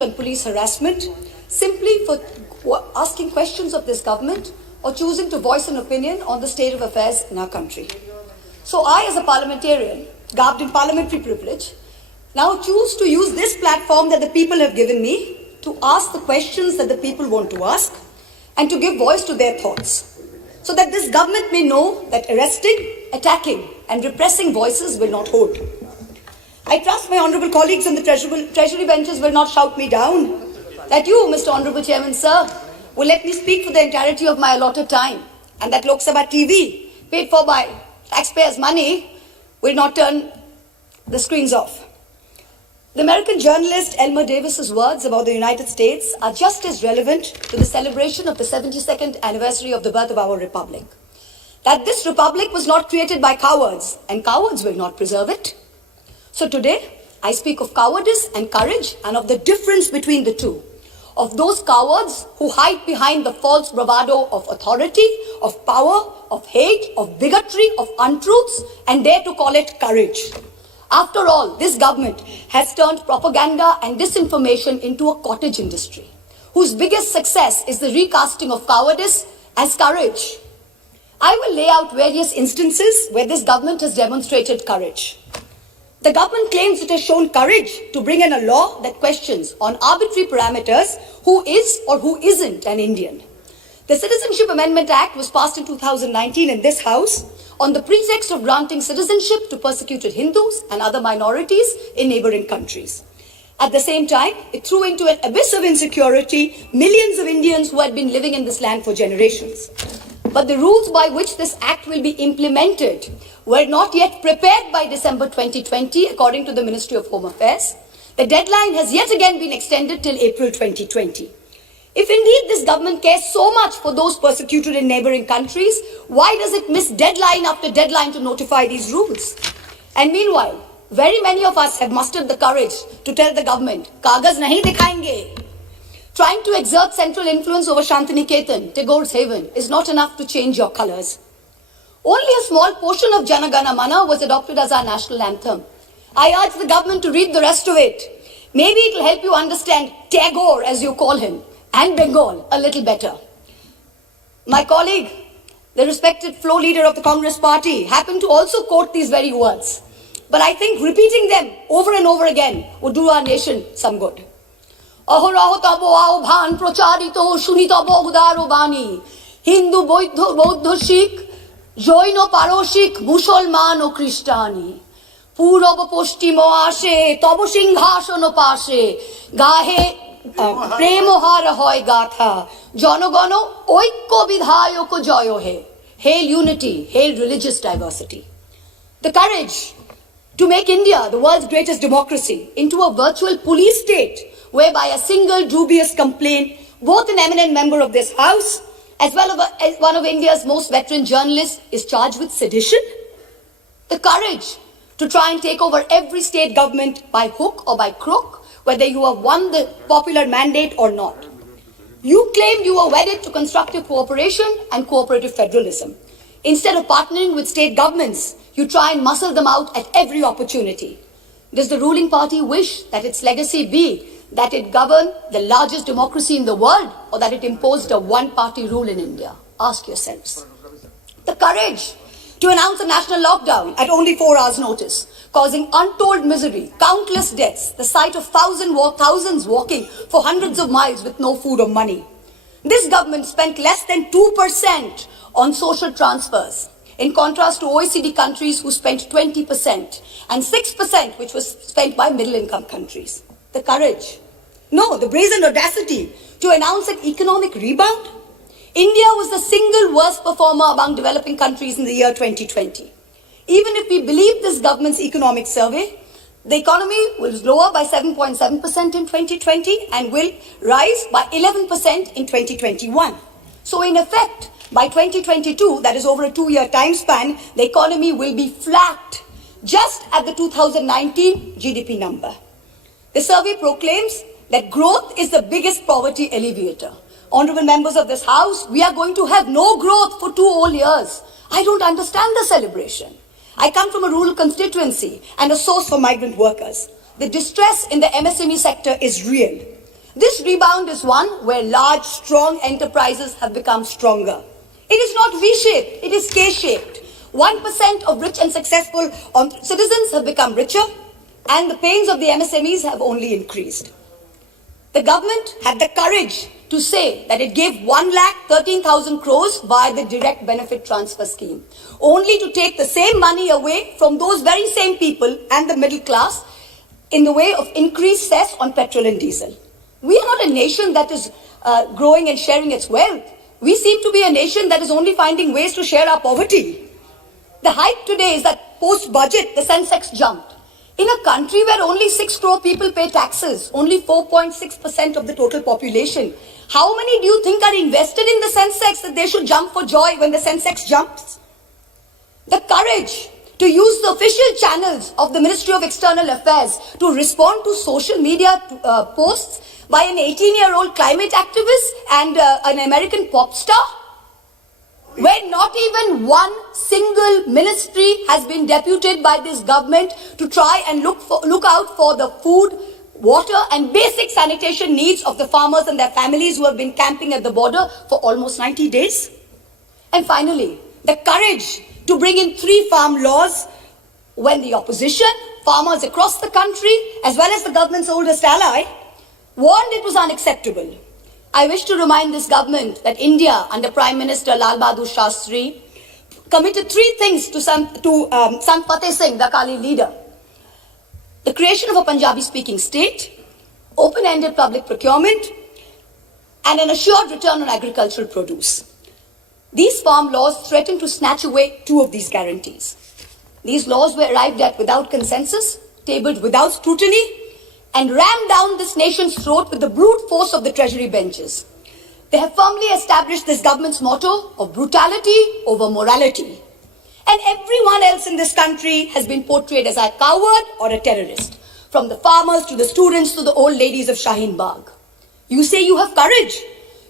on police harassment simply for asking questions of this government or choosing to voice an opinion on the state of affairs in our country. So I, as a parliamentarian, garbed in parliamentary privilege, now choose to use this platform that the people have given me to ask the questions that the people want to ask and to give voice to their thoughts, so that this government may know that arresting, attacking and repressing voices will not hold. I trust my honourable colleagues on the treasury benches will not shout me down, that you, Mr. Honourable Chairman, sir, will let me speak for the entirety of my allotted time, and that Lok Sabha TV, paid for by taxpayers' money, will not turn the screens off. The American journalist Elmer Davis's words about the United States are just as relevant to the celebration of the 72nd anniversary of the birth of our republic. That this republic was not created by cowards, and cowards will not preserve it. So today, I speak of cowardice and courage and of the difference between the two. Of those cowards who hide behind the false bravado of authority, of power, of hate, of bigotry, of untruths, and dare to call it courage. After all, this government has turned propaganda and disinformation into a cottage industry, whose biggest success is the recasting of cowardice as courage. I will lay out various instances where this government has demonstrated courage. The government claims it has shown courage to bring in a law that questions on arbitrary parameters who is or who isn't an Indian. The Citizenship Amendment Act was passed in 2019 in this House on the pretext of granting citizenship to persecuted Hindus and other minorities in neighboring countries. At the same time, it threw into an abyss of insecurity millions of Indians who had been living in this land for generations. But the rules by which this act will be implemented were not yet prepared by December 2020, according to the Ministry of Home Affairs. The deadline has yet again been extended till April 2020. If indeed this government cares so much for those persecuted in neighboring countries, why does it miss deadline after deadline to notify these rules? And meanwhile, very many of us have mustered the courage to tell the government, "Kagaz nahi dikhayenge." Trying to exert central influence over Shantiniketan, Tagore's haven, is not enough to change your colours. Only a small portion of Jana Gana Mana was adopted as our national anthem. I urge the government to read the rest of it. Maybe it will help you understand Tagore, as you call him, and Bengal a little better. My colleague, the respected floor leader of the Congress party, happened to also quote these very words. But I think repeating them over and over again would do our nation some good. অহরহ তব আহ্বান প্রচারিত শুনি তব উদার বাণী হিন্দু বৌদ্ধ শিখ জৈন পারসিক মুসলমান ও খ্রিস্টানি পূরব পশ্চিম আসে তব সিংহাসন পাশে গাহে প্রেমহার হয় গাথা জনগণ ঐক্য বিধায়ক জয় হে. Hail unity, hail religious diversity. The courage to make India, the world's greatest democracy, into a virtual police state whereby a single dubious complaint, both an eminent member of this House as well as one of India's most veteran journalists, is charged with sedition. The courage to try and take over every state government by hook or by crook, whether you have won the popular mandate or not. You claimed you were wedded to constructive cooperation and cooperative federalism. Instead of partnering with state governments, you try and muscle them out at every opportunity. Does the ruling party wish that its legacy be that it governed the largest democracy in the world, or that it imposed a one-party rule in India? Ask yourselves. The courage to announce a national lockdown at only 4 hours' notice, causing untold misery, countless deaths, the sight of thousands walking for hundreds of miles with no food or money. This government spent less than 2% on social transfers, in contrast to OECD countries who spent 20% and 6%, which was spent by middle-income countries. The courage, no, the brazen audacity to announce an economic rebound. India was the single worst performer among developing countries in the year 2020. Even if we believe this government's economic survey, the economy was lower by 7.7% in 2020 and will rise by 11% in 2021. So in effect, by 2022, that is over a 2-year time span, the economy will be flat, just at the 2019 GDP number. The survey proclaims that growth is the biggest poverty alleviator. Honorable members of this House, we are going to have no growth for 2 whole years. I don't understand the celebration. I come from a rural constituency and a source for migrant workers. The distress in the MSME sector is real. This rebound is one where large, strong enterprises have become stronger. It is not V-shaped, it is K-shaped. 1% of rich and successful citizens have become richer, and the pains of the MSMEs have only increased. The government had the courage to say that it gave 1,13,000 crores via the direct benefit transfer scheme, only to take the same money away from those very same people and the middle class in the way of increased cess on petrol and diesel. We are not a nation that is growing and sharing its wealth. We seem to be a nation that is only finding ways to share our poverty. The hype today is that post-budget, the Sensex jumped. In a country where only 6 crore people pay taxes, only 4.6% of the total population, how many do you think are invested in the Sensex that they should jump for joy when the Sensex jumps? The courage to use the official channels of the Ministry of External Affairs to respond to social media posts by an 18-year-old climate activist and an American pop star, where not even one single ministry has been deputed by this government to try and look out for the food, water and basic sanitation needs of the farmers and their families who have been camping at the border for almost 90 days. And finally, the courage to bring in 3 farm laws when the opposition, farmers across the country, as well as the government's oldest ally, warned it was unacceptable. I wish to remind this government that India, under Prime Minister Lal Bahadur Shastri, committed 3 things to Sant Fateh Singh, the Akali leader. The creation of a Punjabi-speaking state, open-ended public procurement, and an assured return on agricultural produce. These farm laws threaten to snatch away 2 of these guarantees. These laws were arrived at without consensus, tabled without scrutiny, and rammed down this nation's throat with the brute force of the treasury benches. They have firmly established this government's motto of brutality over morality. And everyone else in this country has been portrayed as a coward or a terrorist, from the farmers to the students to the old ladies of Shaheen Bagh. You say you have courage.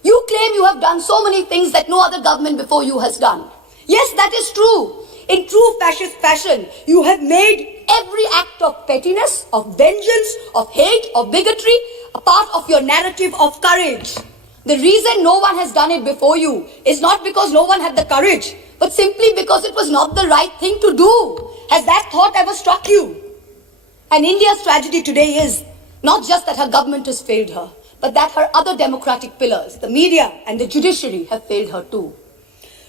You claim you have done so many things that no other government before you has done. Yes, that is true. In true fascist fashion, you have made every act of pettiness, of vengeance, of hate, of bigotry a part of your narrative of courage. The reason no one has done it before you is not because no one had the courage, but simply because it was not the right thing to do. Has that thought ever struck you? And India's tragedy today is not just that her government has failed her, but that her other democratic pillars, the media and the judiciary, have failed her too.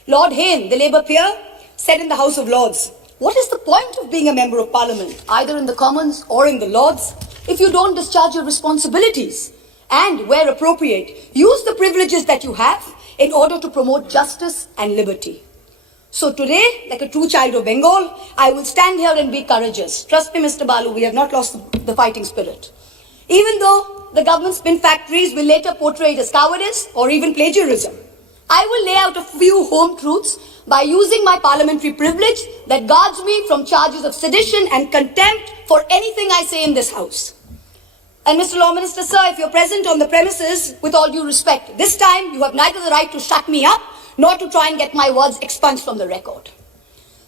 Lord Hayne, the Labour peer, said in the House of Lords, what is the point of being a member of Parliament, either in the Commons or in the Lords, if you don't discharge your responsibilities? And, where appropriate, use the privileges that you have in order to promote justice and liberty. So today, like a true child of Bengal, I will stand here and be courageous. Trust me, Mr. Balu, we have not lost the fighting spirit. Even though the government spin factories will later portray it as cowardice or even plagiarism, I will lay out a few home truths by using my parliamentary privilege that guards me from charges of sedition and contempt for anything I say in this house. And Mr. Law Minister, sir, if you're present on the premises, with all due respect, this time you have neither the right to shut me up nor to try and get my words expunged from the record.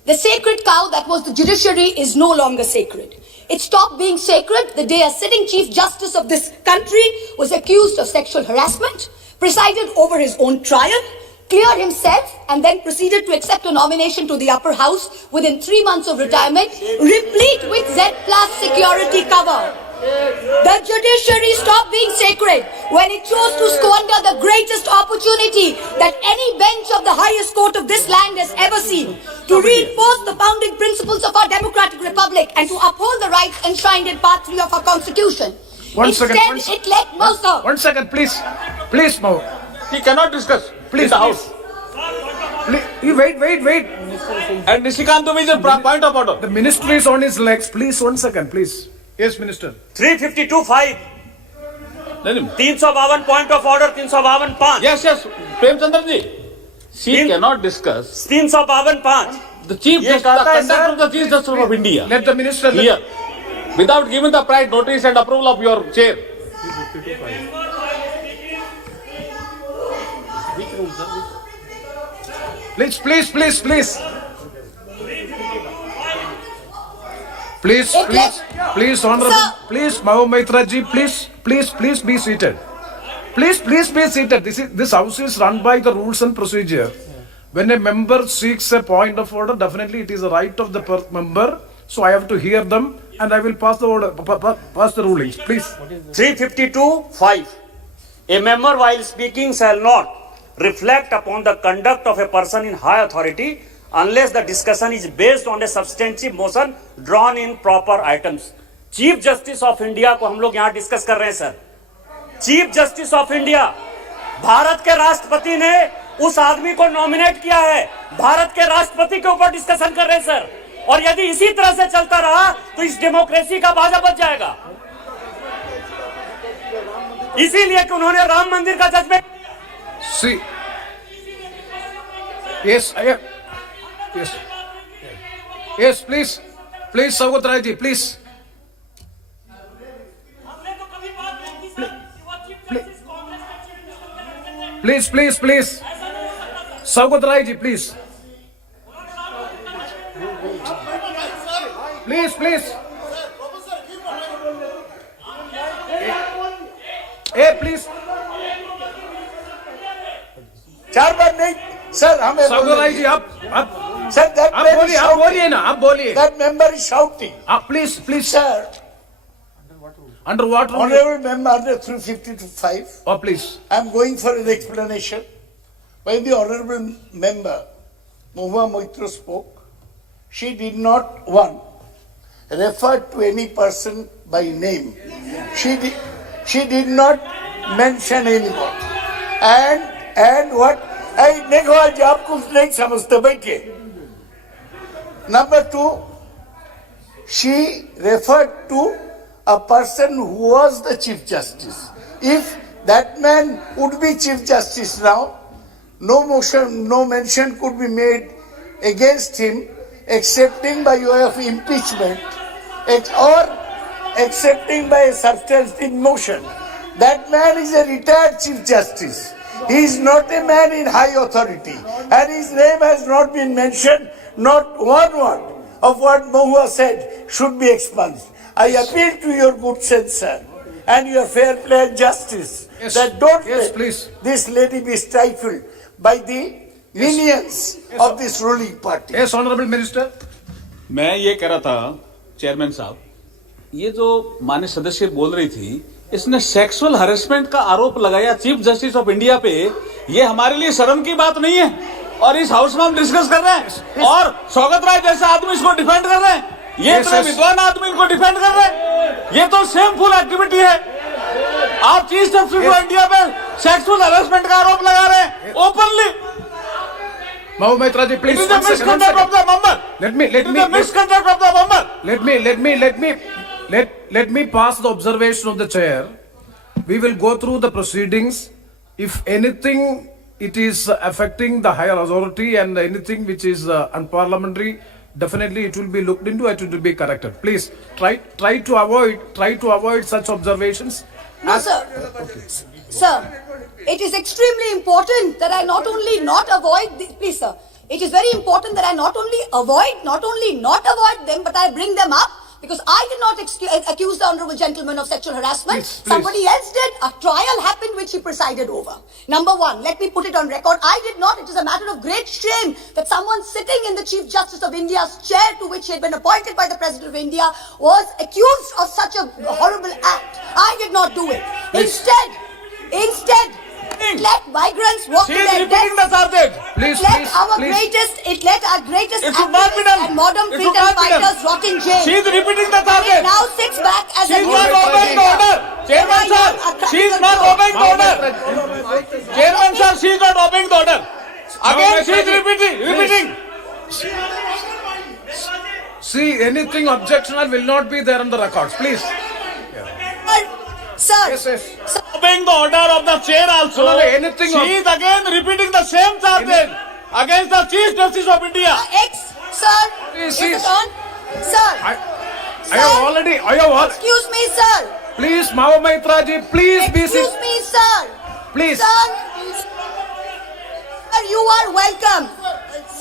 The sacred cow that was the judiciary is no longer sacred. It stopped being sacred the day a sitting Chief Justice of this country was accused of sexual harassment, presided over his own trial, cleared himself, and then proceeded to accept a nomination to the upper house within 3 months of retirement, replete with Z+ security cover. The judiciary stopped being sacred when it chose to squander the greatest opportunity that any bench of the highest court of this land has ever seen to reinforce the founding principles of our democratic republic and to uphold the rights enshrined in Part 3 of our constitution. Instead, it let Mausa. 1 second, please. Please, Mau. He cannot discuss. Please, in the house. Please. You wait. And Nishikant is a point of order. The minister is on his legs. Please, 1 second, please. Yes, Minister. 352(5). 352 point of order, 352(5). Yes. Premchandra ji. She cannot discuss. 352(5). The Chief Justice, the conduct of the Chief Justice of India. Let the minister Here. Without giving the prior notice and approval of your chair. Please. Please, Honorable. Sir. Please, Mahou Maitra ji, please be seated. Please be seated. This house is run by the rules and procedure. When a member seeks a point of order, definitely it is the right of the member. So I have to hear them, and I will pass the order, pass the rulings. Please. 352(5). A member while speaking shall not reflect upon the conduct of a person in high authority unless the discussion is based on a substantive motion drawn in proper items. Chief justice of India को हम लोग यहाँ discuss कर रहे हैं sir. Chief justice of India, Bharat के राष्ट्रपति ने उस आदमी को नॉमिनेट किया है, भारत के राष्ट्रपति के ऊपर डिस्कशन कर रहे हैं सर। और यदि इसी तरह से चलता रहा तो इस डेमोक्रेसी का बाजा बच जाएगा। इसीलिए कि उन्होंने राम मंदिर का judgement. See. Yes, I am. Yes. Yes, please. Please, Saugat Rai ji, please. Please. Saugat Rai ji, please. Please. Hey, please. चार बार नहीं सर, हमें Saugat Rai ji, आप सर आप बोलिए ना, आप बोलिए. That member is shouting. Please. Sir, Under what rule? honorable member under 352(5). Oh, please. I am going for an explanation. When the honorable member Mahua Moitra spoke, she did not refer to any person by name. She did not mention anyone. And what? देखो आज आप कुछ नहीं समझते, बैठिए। Number 2, she referred to a person who was the Chief Justice. If that man would be Chief Justice now, no mention could be made against him excepting by way of impeachment or accepting by a substantive motion. That man is a retired Chief Justice. He is not a man in high authority, and his name has not been mentioned. Not one word of what Mahua said should be expunged. I appeal to your good sense, sir, and your fair play and justice, Yes. that don't Yes, let please. this lady be stifled by the lenience of this ruling party. Yes, Honorable Minister. मैं ये कह रहा था chairman साहब, ये जो माननीय सदस्य बोल रही थी, इसने सेक्सुअल हरेसमेंट का आरोप लगाया चीफ जस्टिस ऑफ इंडिया पे। ये हमारे लिए शर्म की बात नहीं है, और इस हाउस में हम डिस्कस कर रहे हैं, और सौगत राय जैसा आदमी इसको डिफेंड कर रहे हैं। ये इतने विद्वान आदमी इनको डिफेंड कर रहे हैं। ये तो शेमफुल एक्टिविटी है। आप चीफ जस्टिस ऑफ इंडिया पे सेक्सुअल हरेसमेंट का आरोप लगा रहे हैं openly. Mahua Moitra ji, please. It is a misconduct of the member. Let me pass the observation of the chair. We will go through the proceedings. If anything it is affecting the higher authority and anything which is unparliamentary, definitely it will be looked into and it will be corrected. Please try to avoid such observations. No, sir. Sir, it is extremely important that I not only not avoid please, sir. It is very important that I not only not avoid them, but I bring them up, because I did not accuse the honorable gentleman of sexual harassment. Please. Somebody else did. A trial happened which he presided over. Number one, let me put it on record. I did not. It is a matter of great shame that someone sitting in the Chief Justice of India's chair, to which he had been appointed by the President of India, was accused of such a horrible act. I did not do it. Instead, let migrants walk She to is their repeating deaths. the subject. Please. It let our greatest It should not be activists done. and modern It should freedom not be done. fighters rot in jail. She is repeating the It target. now sits back as She a is not obeying the order. Chairman sir, she is not obeying the order. Chairman sir, she is not obeying the order. Again she is repeating. See, anything objectionable will not be there on the records. Please. Sir, Yes. Obeying the order of the chair also. No, anything She is again repeating the same charges against the Chief Justice of India. sir, Please, is it please. on? Sir, I have already. excuse me, sir. Please, Mahua Moitra ji, please be Excuse seated. me, sir. Please. Sir, you are welcome.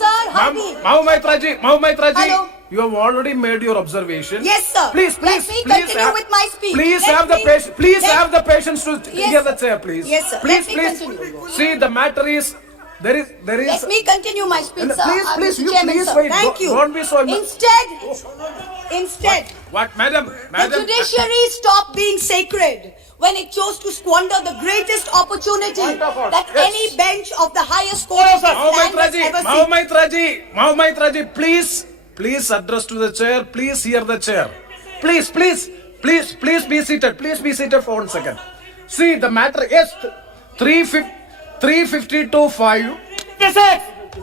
Sir, Hardeep. Mahua Moitra ji, Hello. You have already made your observation. Yes, sir. Please, Let please, me please continue have, with my speech. Please Let have the me- patience. Please let- have the patience to Yes, hear the sir. chair, please. Yes, sir. Please, Let me please. continue. See, the matter is there is Let me continue my speech, And sir. please, please, Mr. you Chairman, please sir. wait. Thank Don't- you. don't be so Instead, What, madam? the Madam. judiciary stopped being sacred when it chose to squander the greatest opportunity Wonderful. that Yes. any bench of the highest court of this land has ever seen. Mohammed Raji, please address to the chair. Please hear the chair. Please be seated. Please be seated for 1 second. See, the matter is 352-5.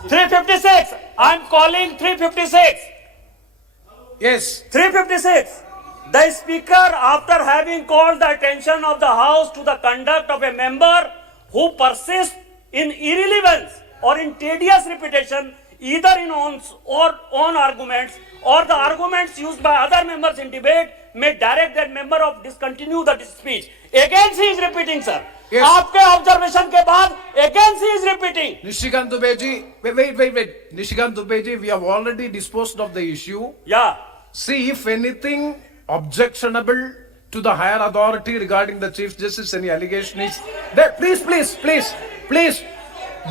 356. I'm calling 356. Yes. 356. The Speaker, after having called the attention of the House to the conduct of a member who persists in irrelevance or in tedious repetition, either in own arguments or the arguments used by other members in debate, may direct that member of discontinue the speech. Again he is repeating, sir. Yes. आपके observation के बाद again he is repeating. Nishikant Dubeji, wait. Nishikant Dubeji, we have already disposed of the issue. Yeah. See, if anything objectionable to the higher authority regarding the Chief Justice, any allegation is there, please.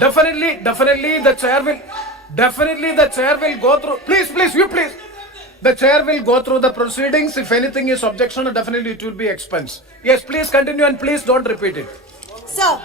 Definitely the chair will go through. Please. The chair will go through the proceedings. If anything is objectionable, definitely it will be expensed. Yes, please continue and please don't repeat it. Sir,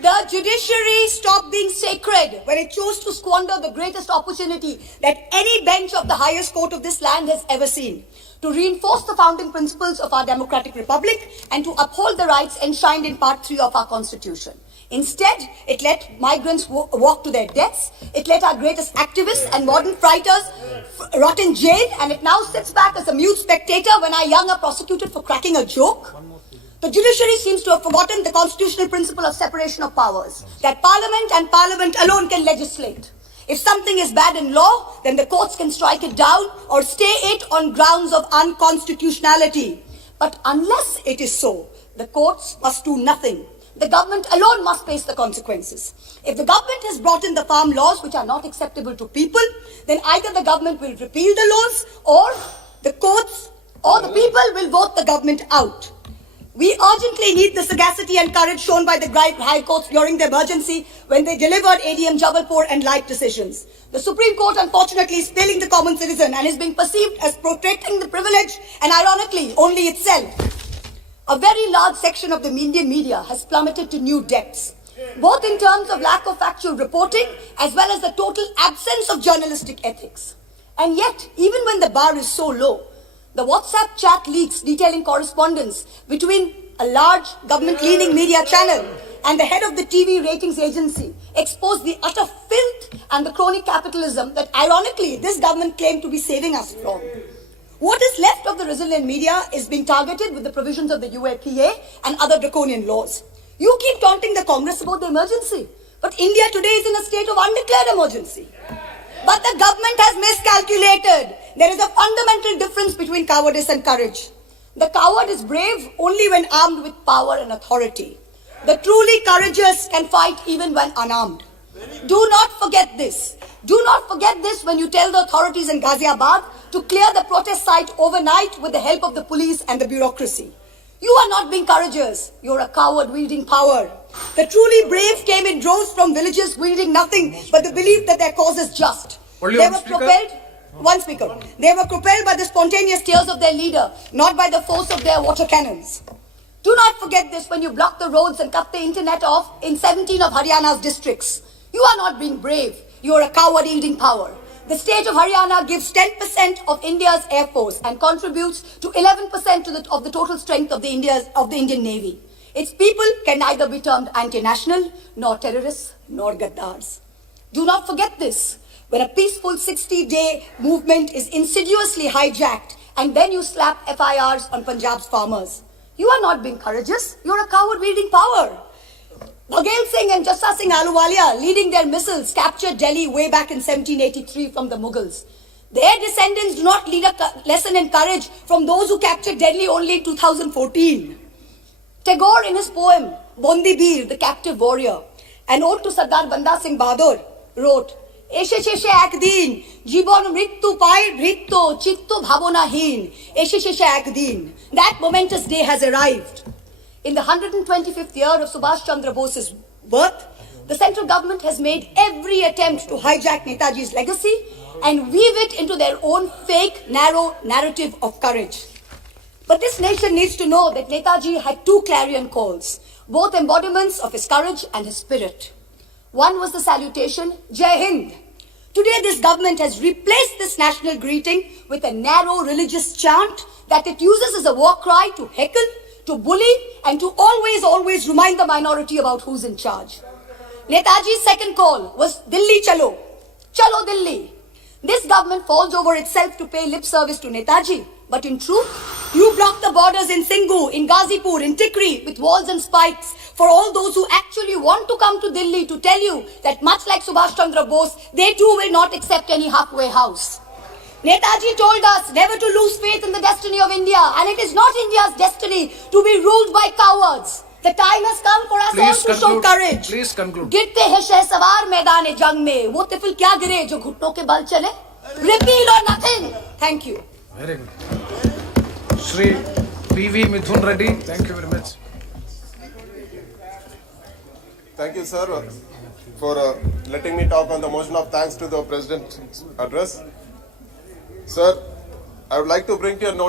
the judiciary stopped being sacred when it chose to squander the greatest opportunity that any bench of the highest court of this land has ever seen, to reinforce the founding principles of our democratic republic and to uphold the rights enshrined in Part 3 of our Constitution. Instead, it let migrants walk to their deaths, it let our greatest activists and modern fighters rot in jail, and it now sits back as a mute spectator when our young are prosecuted for cracking a joke. The judiciary seems to have forgotten the constitutional principle of separation of powers, that Parliament and Parliament alone can legislate. If something is bad in law, then the courts can strike it down or stay it on grounds of unconstitutionality. But unless it is so, the courts must do nothing. The government alone must face the consequences. If the government has brought in the farm laws which are not acceptable to people, then either the government will repeal the laws or the courts or the people will vote the government out. We urgently need the sagacity and courage shown by the High Courts during the emergency when they delivered ADM Jabalpur and like decisions. The Supreme Court, unfortunately, is failing the common citizen and is being perceived as protecting the privilege and, ironically, only itself. A very large section of the Indian media has plummeted to new depths, both in terms of lack of factual reporting as well as the total absence of journalistic ethics. And yet, even when the bar is so low, the WhatsApp chat leaks detailing correspondence between a large government-leaning media channel and the head of the TV ratings agency expose the utter filth and the crony capitalism that, ironically, this government claimed to be saving us from. What is left of the resilient media is being targeted with the provisions of the UAPA and other draconian laws. You keep taunting the Congress about the emergency, but India today is in a state of undeclared emergency. But the government has miscalculated. There is a fundamental difference between cowardice and courage. The coward is brave only when armed with power and authority. The truly courageous can fight even when unarmed. Do not forget this. Do not forget this when you tell the authorities in Ghaziabad to clear the protest site overnight with the help of the police and the bureaucracy. You are not being courageous. You're a coward wielding power. The truly brave came in droves from villages wielding nothing but the belief that their cause is just. Only They one were speaker? propelled. One speaker. They were propelled by the spontaneous tears of their leader, not by the force of their water cannons. Do not forget this when you block the roads and cut the internet off in 17 of Haryana's districts. You are not being brave. You are a coward wielding power. The state of Haryana gives 10% of India's air force and contributes to 11% of the total strength of the Indian Navy. Its people can neither be termed anti-national, nor terrorists, nor gaddars. Do not forget this. When a peaceful 60-day movement is insidiously hijacked and then you slap FIRs on Punjab's farmers. You are not being courageous. You're a coward wielding power. Bhagal Singh and Jassa Singh Ahluwalia, leading their missiles, captured Delhi way back in 1783 from the Mughals. Their descendants do not lead a lesson in courage from those who captured Delhi only in 2014. Tagore, in his poem, Bondi Bir, the Captive Warrior, an ode to Sardar Banda Singh Bahadur, wrote, এসে শেষে একদিন জীবন মৃত্যু পায় ভৃত্য চিত্ত ভাবনাহীন এসে শেষে একদিন that momentous day has arrived. In the 125th year of Subhash Chandra Bose's birth, the central government has made every attempt to hijack Netaji's legacy and weave it into their own fake, narrow narrative of courage. But this nation needs to know that Netaji had two clarion calls, both embodiments of his courage and his spirit. One was the salutation, Jai Hind. Today this government has replaced this national greeting with a narrow religious chant that it uses as a war cry to heckle, to bully, and to always remind the minority about who's in charge. Netaji's second call was Delhi Chalo. Chalo Delhi. This government falls over itself to pay lip service to Netaji. But in truth, you block the borders in Singhu, in Ghazipur, in Tikri with walls and spikes for all those who actually want to come to Delhi to tell you that much like Subhash Chandra Bose, they too will not accept any halfway house. Netaji told us never to lose faith in the destiny of India, and it is not India's destiny to be ruled by cowards. The time has come for us Please all to show conclude. courage. Please conclude. गिरते हैं शहसवार मैदान जंग में वो तिफिल क्या गिरे जो घुटनों के बल चले repeal or nothing. Thank you. Very good. Shri PV Mithun Reddy, thank you very much. Thank you, sir, for letting me talk on the motion of thanks to the President's address. Sir, I would like to bring to your notice